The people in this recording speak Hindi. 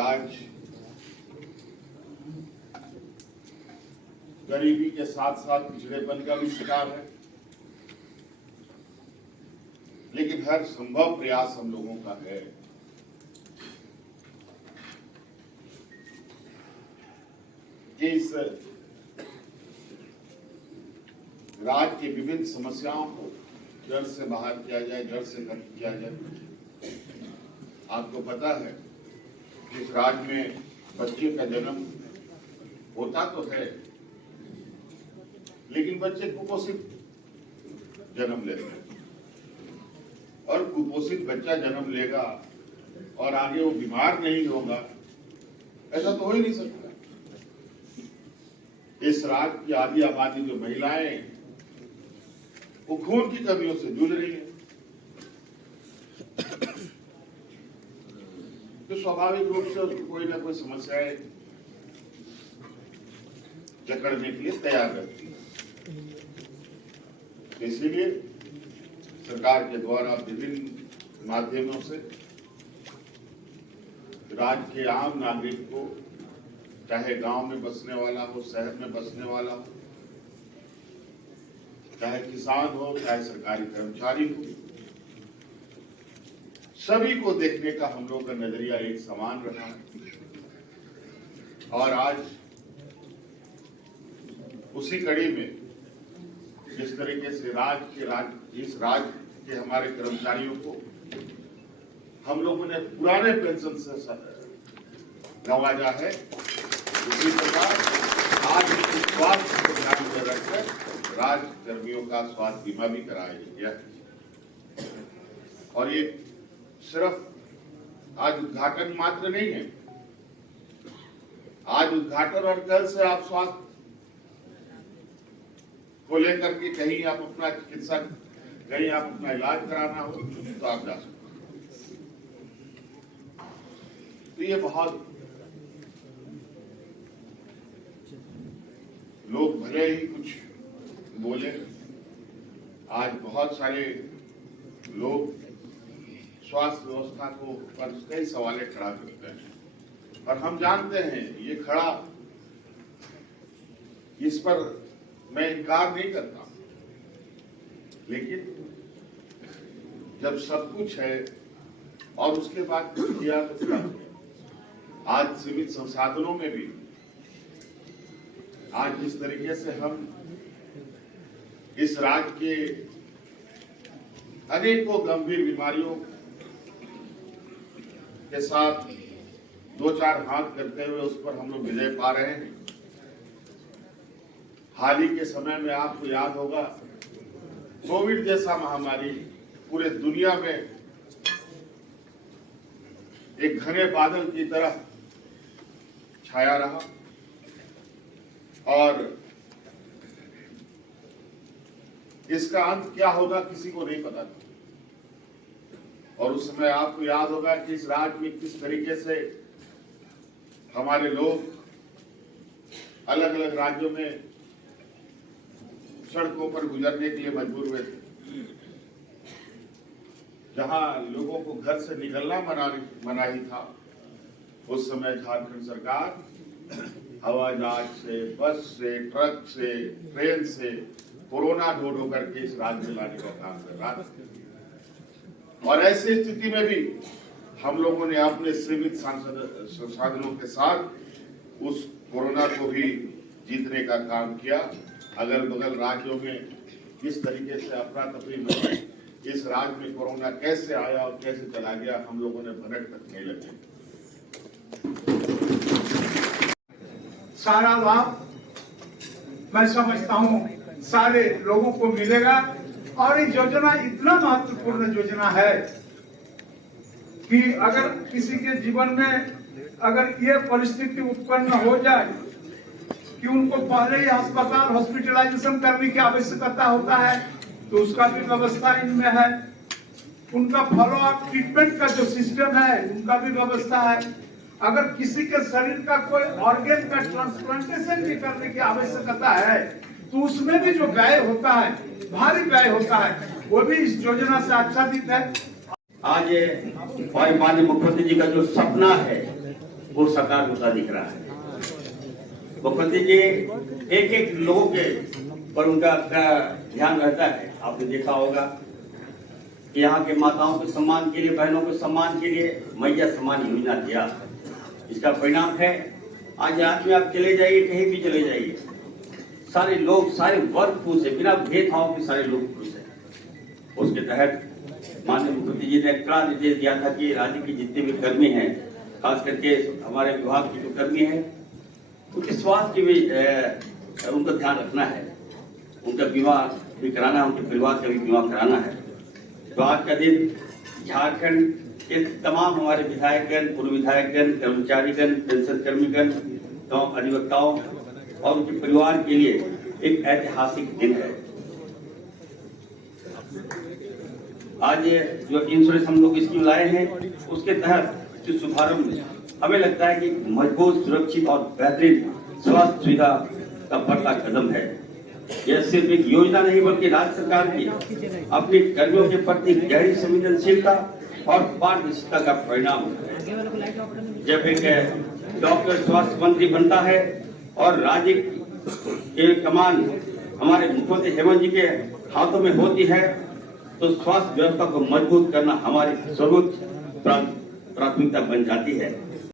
आज गरीबी के साथ साथ पिछड़ेपन का भी शिकार है, लेकिन हर संभव प्रयास हम लोगों का है कि इस राज्य की विभिन्न समस्याओं को जड़ से बाहर किया जाए, जड़ से खत्म किया जाए। आपको पता है कि इस राज्य में बच्चे का जन्म होता तो है, लेकिन बच्चे कुपोषित जन्म लेते हैं, और कुपोषित बच्चा जन्म लेगा और आगे वो बीमार नहीं होगा, ऐसा तो हो ही नहीं सकता। इस राज्य की आधी आबादी जो महिलाएं वो खून की कमियों से जूझ रही है, तो स्वाभाविक रूप से उसको कोई ना कोई समस्याएं जकड़ने के लिए तैयार रहती है। इसीलिए सरकार के द्वारा विभिन्न माध्यमों से राज्य के आम नागरिक को, चाहे गांव में बसने वाला हो, शहर में बसने वाला हो, चाहे किसान हो, चाहे सरकारी कर्मचारी हो, सभी को देखने का हम लोग का नजरिया एक समान रहा है। और आज उसी कड़ी में जिस तरीके से इस राज्य के हमारे कर्मचारियों को हम लोगों ने पुराने पेंशन से नवाजा है, उसी प्रकार आज स्वास्थ्य को ध्यान में रखकर राज्य कर्मियों का स्वास्थ्य बीमा भी कराया गया है। और ये सिर्फ आज उद्घाटन मात्र नहीं है, आज उद्घाटन और कल से आप स्वास्थ्य को लेकर के कहीं आप अपना चिकित्सा, कहीं आप अपना इलाज कराना हो तो आप जा सकते। तो ये बहुत लोग भले ही कुछ बोले, आज बहुत सारे लोग स्वास्थ्य व्यवस्था को पर कई सवाल खड़ा करते हैं, और हम जानते हैं ये खड़ा, इस पर मैं इनकार नहीं करता, लेकिन जब सब कुछ है और उसके बाद कुछ किया तो क्या किया। आज सीमित संसाधनों में भी आज जिस तरीके से हम इस राज्य के अनेकों गंभीर बीमारियों के साथ दो चार हाथ करते हुए उस पर हम लोग विजय पा रहे हैं। हाल ही के समय में आपको याद होगा, कोविड जैसा महामारी पूरे दुनिया में एक घने बादल की तरह छाया रहा, और इसका अंत क्या होगा किसी को नहीं पता था। और उस समय आपको याद होगा कि इस राज्य में किस तरीके से हमारे लोग अलग अलग राज्यों में सड़कों पर गुजरने के लिए मजबूर हुए थे, जहां लोगों को घर से निकलना मनाही था। उस समय झारखंड सरकार हवाई जहाज से, बस से, ट्रक से, ट्रेन से कोरोना ढो करके इस राज्य में लाने का काम कर रहा था। और ऐसी स्थिति में भी हम लोगों ने अपने सीमित संसाधनों के साथ उस कोरोना को भी जीतने का काम किया। अगल बगल राज्यों में किस तरीके से अफरा तफरी मची, इस राज्य में कोरोना कैसे आया और कैसे चला गया, हम लोगों ने भनक तक नहीं लगे। सारा लाभ मैं समझता हूँ सारे लोगों को मिलेगा, और ये योजना इतना महत्वपूर्ण योजना है कि अगर किसी के जीवन में अगर ये परिस्थिति उत्पन्न हो जाए कि उनको पहले ही अस्पताल हॉस्पिटलाइजेशन करने की आवश्यकता होता है, तो उसका भी व्यवस्था इनमें है। उनका फॉलो अप ट्रीटमेंट का जो सिस्टम है उनका भी व्यवस्था है। अगर किसी के शरीर का कोई ऑर्गन का ट्रांसप्लांटेशन भी करने की आवश्यकता है तो उसमें भी जो व्यय होता है, भारी व्यय होता है, वो भी इस योजना से आच्छादित है। आज माननीय मुख्यमंत्री जी का जो सपना है वो सरकार होता दिख रहा है। मुख्यमंत्री जी एक एक लोगों के पर उनका ध्यान रहता है। आपने देखा होगा कि यहाँ के माताओं के सम्मान के लिए, बहनों के सम्मान के लिए मैया सम्मान योजना दिया। इसका परिणाम है आज रात में आप चले जाइए, कहीं भी चले जाइए, सारे लोग, सारे वर्ग खुश है, बिना भेदभाव के सारे लोग खुश है। उसके तहत माननीय मुख्यमंत्री जी ने कड़ा निर्देश दिया था कि राज्य के जितने भी कर्मी हैं, खास करके हमारे विभाग के जो कर्मी हैं, उनके स्वास्थ्य की भी उनका ध्यान रखना है, उनका बीमा भी कराना है, उनके परिवार का भी बीमा कराना है। तो आज का दिन झारखंड के तमाम हमारे विधायकगण, पूर्व विधायकगण, कर्मचारीगण, पेंशन कर्मीगण, गाँव अधिवक्ताओं और उनके परिवार के लिए एक ऐतिहासिक दिन है। आज जो इंश्योरेंस हम लोग स्कीम लाए हैं, उसके तहत जो शुभारंभ हमें लगता है कि मजबूत, सुरक्षित और बेहतरीन स्वास्थ्य सुविधा का बढ़ता कदम है। यह सिर्फ एक योजना नहीं बल्कि राज्य सरकार की अपने कर्मियों के प्रति गहरी संवेदनशीलता और पारदर्शिता का परिणाम है। जब एक डॉक्टर स्वास्थ्य मंत्री बनता है और राज्य के कमान हमारे मुख्यमंत्री हेमंत जी के हाथों में होती है, तो स्वास्थ्य व्यवस्था को मजबूत करना हमारी सर्वोच्च प्राथमिकता बन जाती है।